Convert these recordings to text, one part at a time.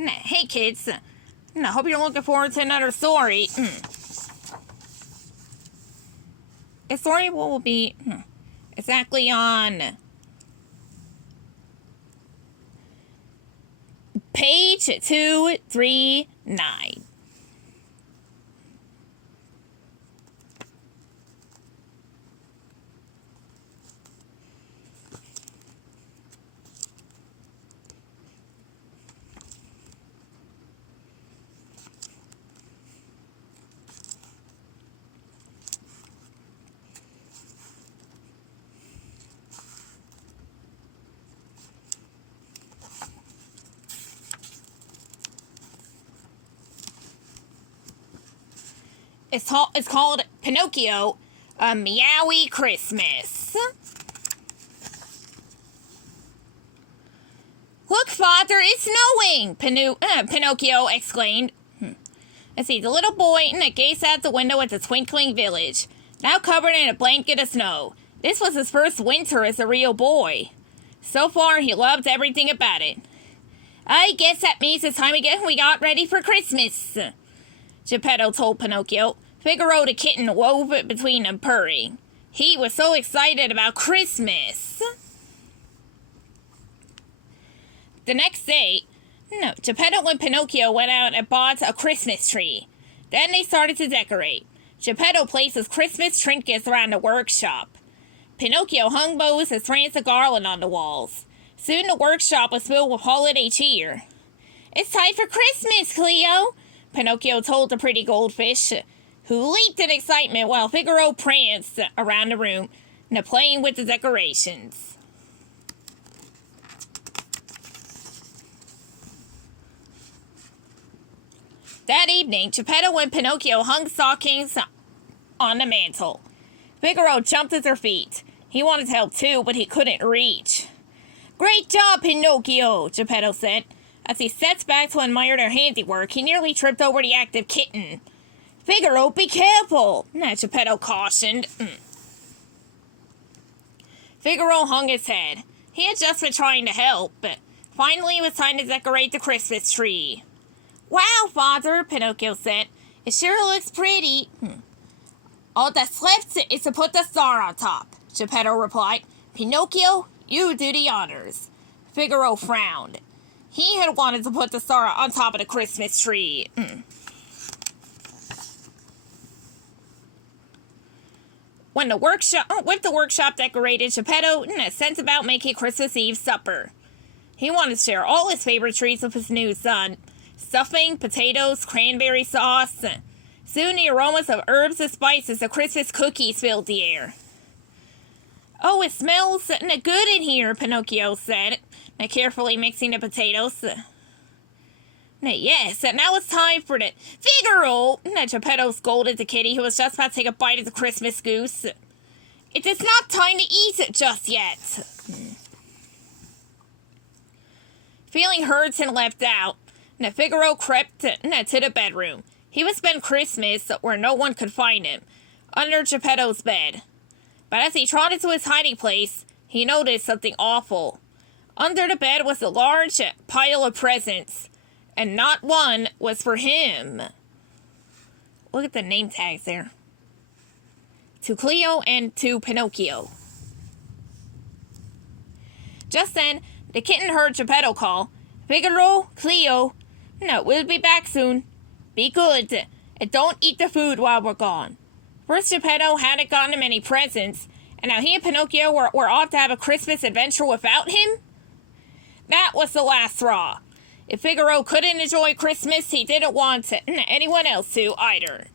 Hey kids, I hope you're looking forward to another story. The story will be exactly on page 239. It's called Pinocchio, A Meowy Christmas. Look, Father, it's snowing! Pinocchio exclaimed. Let's see, the little boy gazed out the window at the twinkling village, now covered in a blanket of snow. This was his first winter as a real boy. So far, he loved everything about it. I guess that means it's time again we got ready for Christmas, Geppeto told Pinocchio. Figaro the kitten wove between them, purring. He was so excited about Christmas. The next day, Geppeto and Pinocchio went out and bought a Christmas tree. Then they started to decorate. Geppeto placed his Christmas trinkets around the workshop. Pinocchio hung bows and strands of garland on the walls. Soon the workshop was filled with holiday cheer. It's time for Christmas, Cleo, Pinocchio told the pretty goldfish, who leaped in excitement while Figaro pranced around the room, playing with the decorations. That evening, Geppeto and Pinocchio hung stockings on the mantel. Figaro jumped at their feet. He wanted to help too, but he couldn't reach. Great job, Pinocchio, Geppeto said. As he stepped back to admire their handiwork, he nearly tripped over the active kitten. Figaro, be careful, Geppeto cautioned. Figaro hung his head. He had just been trying to help, but finally it was time to decorate the Christmas tree. Wow, Father, Pinocchio said. It sure looks pretty. All that's left is to put the star on top, Geppeto replied. Pinocchio, you do the honors. Figaro frowned. He had wanted to put the star on top of the Christmas tree. With the workshop decorated, Geppeto sent about making Christmas Eve supper. He wanted to share all his favorite treats with his new son. Stuffing, potatoes, cranberry sauce. Soon the aromas of herbs and spices of Christmas cookies filled the air. Oh, it smells good in here, Pinocchio said, carefully mixing the potatoes. Yes, and now it's time for the Figaro! Geppeto scolded the kitty, who was just about to take a bite of the Christmas goose. It is not time to eat it just yet. Feeling hurt and left out, Figaro crept to the bedroom. He would spend Christmas where no one could find him, under Geppetto's bed. But as he trotted to his hiding place, he noticed something awful. Under the bed was a large pile of presents, and not one was for him. Look at the name tags there. To Cleo and to Pinocchio. Just then, the kitten heard Geppeto call, Figaro, Cleo, we'll be back soon. Be good, and don't eat the food while we're gone. First, Geppeto hadn't gotten him any presents, and now he and Pinocchio were off to have a Christmas adventure without him? That was the last straw. If Figaro couldn't enjoy Christmas, he didn't want anyone else to either.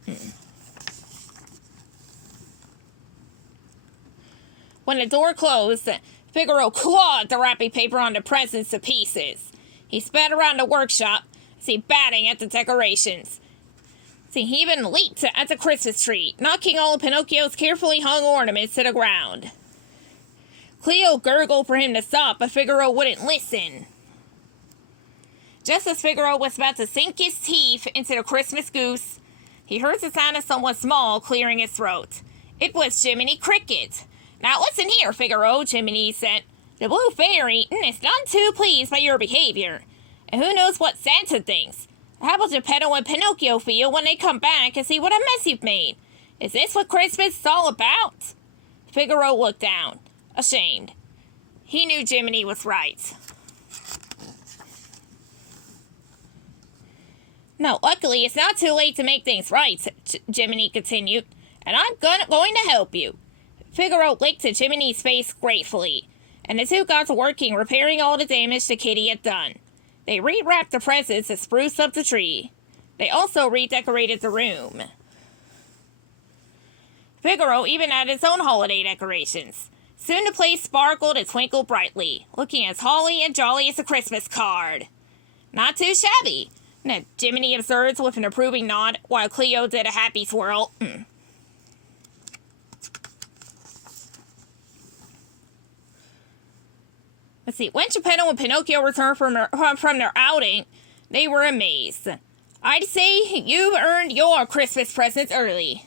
When the door closed, Figaro clawed the wrapping paper on the presents to pieces. He sped around the workshop, batting at the decorations. He even leaped at the Christmas tree, knocking all of Pinocchio's carefully hung ornaments to the ground. Cleo gurgled for him to stop, but Figaro wouldn't listen. Just as Figaro was about to sink his teeth into the Christmas goose, he heard the sound of someone small clearing his throat. It was Jiminy Cricket. Now listen here, Figaro, Jiminy said. The Blue Fairy is none too pleased by your behavior. And who knows what Santa thinks? How will Geppeto and Pinocchio feel when they come back and see what a mess you've made? Is this what Christmas is all about? Figaro looked down, ashamed. He knew Jiminy was right. No, luckily it's not too late to make things right, Jiminy continued, and I'm going to help you. Figaro licked at Jiminy's face gratefully, and the two got to working repairing all the damage the kitty had done. They rewrapped the presents to spruce up the tree. They also redecorated the room. Figaro even added his own holiday decorations. Soon the place sparkled and twinkled brightly, looking as holly and jolly as a Christmas card. Not too shabby, Jiminy observed with an approving nod, while Cleo did a happy swirl. Let's see. When Geppeto and Pinocchio returned from their outing, they were amazed. I'd say you've earned your Christmas presents early,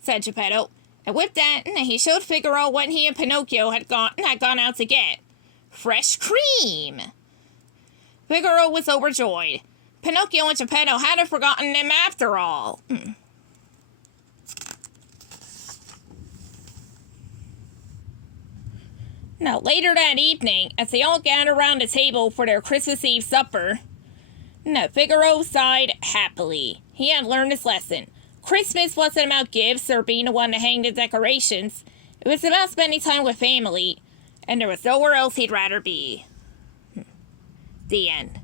said Geppeto. And with that, he showed Figaro what he and Pinocchio had gone out to get. Fresh cream! Figaro was overjoyed. Pinocchio and Geppeto hadn't forgotten him after all. Now, later that evening, as they all gathered around the table for their Christmas Eve supper, Figaro sighed happily. He had learned his lesson. Christmas wasn't about gifts or being the one to hang the decorations. It was about spending time with family, and there was nowhere else he'd rather be. The end.